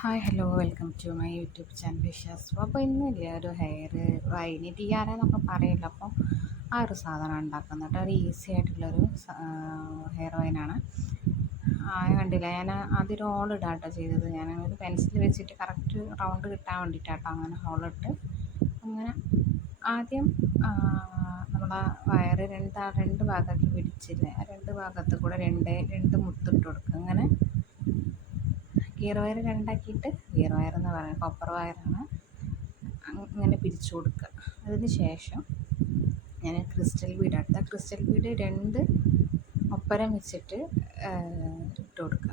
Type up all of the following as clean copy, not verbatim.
Hi hello welcome to my YouTube channel Vishwas. അപ്പോൾ ഇന്നില്ലേ ഒരു ഹെയർ വൈന് ടിയാര പറയില്ല. അപ്പോൾ ആ ഒരു സാധനം ഉണ്ടാക്കുന്നുണ്ട്. ഒരു ഈസി ആയിട്ടുള്ളൊരു ഹെയർ വൈനാണ്. കണ്ടില്ല, ഞാൻ ആദ്യം ഇടാം കേട്ടോ ചെയ്തത്. ഞാൻ ഒരു പെൻസിൽ വെച്ചിട്ട് കറക്റ്റ് റൗണ്ട് കിട്ടാൻ വേണ്ടിയിട്ടാട്ടോ അങ്ങനെ ഹോളിട്ട് അങ്ങനെ ആദ്യം നമ്മളെ വയറ് രണ്ട് ഭാഗമാക്കി പിടിച്ചില്ലേ, ആ രണ്ട് ഭാഗത്ത് കൂടെ രണ്ട് മുത്തിട്ട് കൊടുക്കുക. അങ്ങനെ ഗിയർ വയർ രണ്ടാക്കിയിട്ട്, ഗിയർ വയർ എന്ന് പറയുന്നത് കോപ്പർ വയറാണ്, അങ്ങനെ പിരിച്ചു കൊടുക്കുക. അതിന് ശേഷം ഞാൻ ക്രിസ്റ്റൽ ബീഡ് എടുത്ത ക്രിസ്റ്റൽ ബീഡ് രണ്ട് ഒപ്പരം വെച്ചിട്ട് ഇട്ട് കൊടുക്കുക.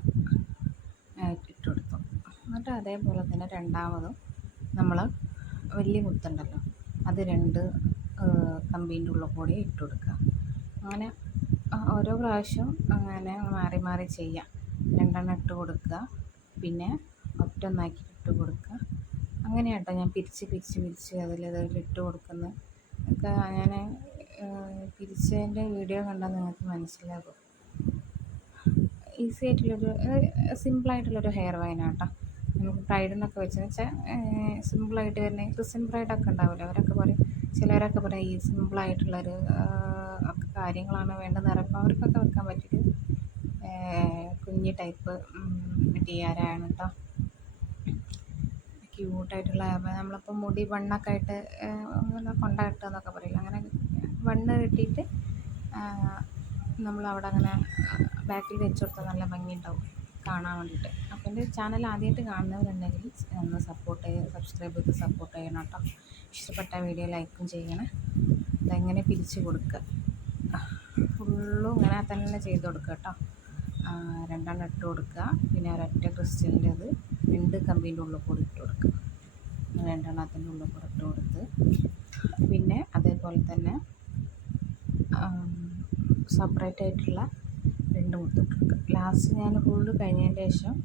ഇട്ട് കൊടുത്തു. എന്നിട്ട് അതേപോലെ തന്നെ രണ്ടാമതും നമ്മൾ വലിയ മുത്തുണ്ടല്ലോ അത് രണ്ട് കമ്പീൻ്റെ ഉള്ളിൽ കൂടി ഇട്ട് കൊടുക്കുക. അങ്ങനെ ഓരോ പ്രാവശ്യം അങ്ങനെ മാറി മാറി ചെയ്യാം. രണ്ടെണ്ണം ഇട്ട് കൊടുക്കുക, പിന്നെ ഒറ്റൊന്നാക്കി ഇട്ട് കൊടുക്കുക. അങ്ങനെയാട്ടോ ഞാൻ പിരിച്ച് അതിലിട്ട് കൊടുക്കുന്നത് ഒക്കെ. ഞാൻ പിരിച്ചതിൻ്റെ വീഡിയോ കണ്ടാൽ നിങ്ങൾക്ക് മനസ്സിലാകും. ഈസി ആയിട്ടുള്ളൊരു സിമ്പിളായിട്ടുള്ളൊരു ഹെയർ വൈനാട്ടോ. നമുക്ക് ബ്രൈഡിനൊക്കെ വെച്ചെന്ന് വെച്ചാൽ സിമ്പിളായിട്ട് തന്നെ ക്രിസ്ത്യൻ ബ്രൈഡൊക്കെ ഉണ്ടാവില്ല, അവരൊക്കെ പറയും, ചിലവരൊക്കെ പറയും ഈ സിമ്പിളായിട്ടുള്ളൊരു ഒക്കെ കാര്യങ്ങളാണ് വേണ്ടതെന്ന് പറയുമ്പോൾ അവർക്കൊക്കെ വെക്കാൻ പറ്റിയൊരു കുഞ്ഞി ടൈപ്പ് ടിയാരയാണ് കേട്ടോ. ക്യൂട്ടായിട്ടുള്ള, നമ്മളിപ്പോൾ മുടി ബണ്ണൊക്കെ ആയിട്ട് കൊണ്ട കെട്ടുക എന്നൊക്കെ പറയില്ല, അങ്ങനെ ബണ്ണ് കെട്ടിയിട്ട് നമ്മളവിടെ അങ്ങനെ ബാക്കിൽ വെച്ച് കൊടുത്താൽ നല്ല ഭംഗിയുണ്ടാവും കാണാൻ വേണ്ടിയിട്ട്. അപ്പോൾ എൻ്റെ ചാനൽ ആദ്യമായിട്ട് കാണുന്നവരുണ്ടെങ്കിൽ ഒന്ന് സബ്സ്ക്രൈബ് ചെയ്ത് സപ്പോർട്ട് ചെയ്യണം കേട്ടോ. ഇഷ്ടപ്പെട്ട വീഡിയോ ലൈക്കും ചെയ്യണേ. അതെങ്ങനെ പിരിച്ച് കൊടുക്കുക, ഫുള്ളും ഇങ്ങനെ തന്നെ ചെയ്ത് കൊടുക്കുക കേട്ടോ. രണ്ടെണ്ണം ഇട്ട് കൊടുക്കുക, പിന്നെ ഒരൊറ്റ ക്രിസ്റ്റലിൻ്റെത് രണ്ട് കമ്പീൻ്റെ ഉള്ളിൽ കൂടി ഇട്ട് കൊടുക്കുക. രണ്ടെണ്ണത്തിൻ്റെ ഉള്ളിൽ കൂടെ ഇട്ട് കൊടുത്ത്, പിന്നെ അതേപോലെ തന്നെ സെപ്പറേറ്റ് ആയിട്ടുള്ള രണ്ട് മുത്തിട്ട് കൊടുക്കുക. ലാസ്റ്റ് ഞാൻ ഫുള്ള് കഴിഞ്ഞതിന് ശേഷം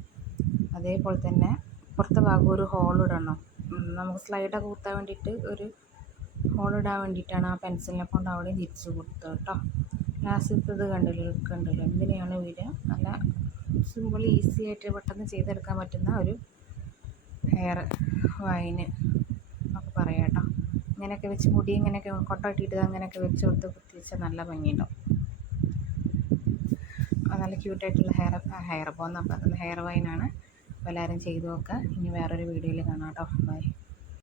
അതേപോലെ തന്നെ പുറത്തെ ഭാഗം ഒരു ഹോളിടണം. നമുക്ക് സ്ലൈഡൊക്കെ കുത്താൻ വേണ്ടിയിട്ട് ഒരു ഹോളിടാൻ വേണ്ടിയിട്ടാണ് ആ പെൻസിലിനെ കൊണ്ട് അവിടെ തിരിച്ച് കൊടുത്തത് കേട്ടോ. ലാസ്റ്റത്തത് കണ്ടില്ല എന്തിനാണ് വീഡിയോ. നല്ല സിമ്പിൾ ഈസി ആയിട്ട് പെട്ടെന്ന് ചെയ്തെടുക്കാൻ പറ്റുന്ന ഒരു ഹെയർ വൈന് എന്നൊക്കെ പറയാം കേട്ടോ. ഇങ്ങനെയൊക്കെ വെച്ച് മുടി ഇങ്ങനെയൊക്കെ കൊട്ട ഇട്ടിട്ട് അങ്ങനെയൊക്കെ വെച്ച് കൊടുത്ത് കുത്തി വെച്ചാൽ നല്ല ഭംഗിയുണ്ടാവും. നല്ല ക്യൂട്ടായിട്ടുള്ള ഹെയർ പോകുന്ന ഹെയർ വൈനാണ്. അപ്പോൾ എല്ലാവരും ചെയ്ത് നോക്കുക. ഇനി വേറൊരു വീഡിയോയിൽ കാണാം കേട്ടോ. ബൈ.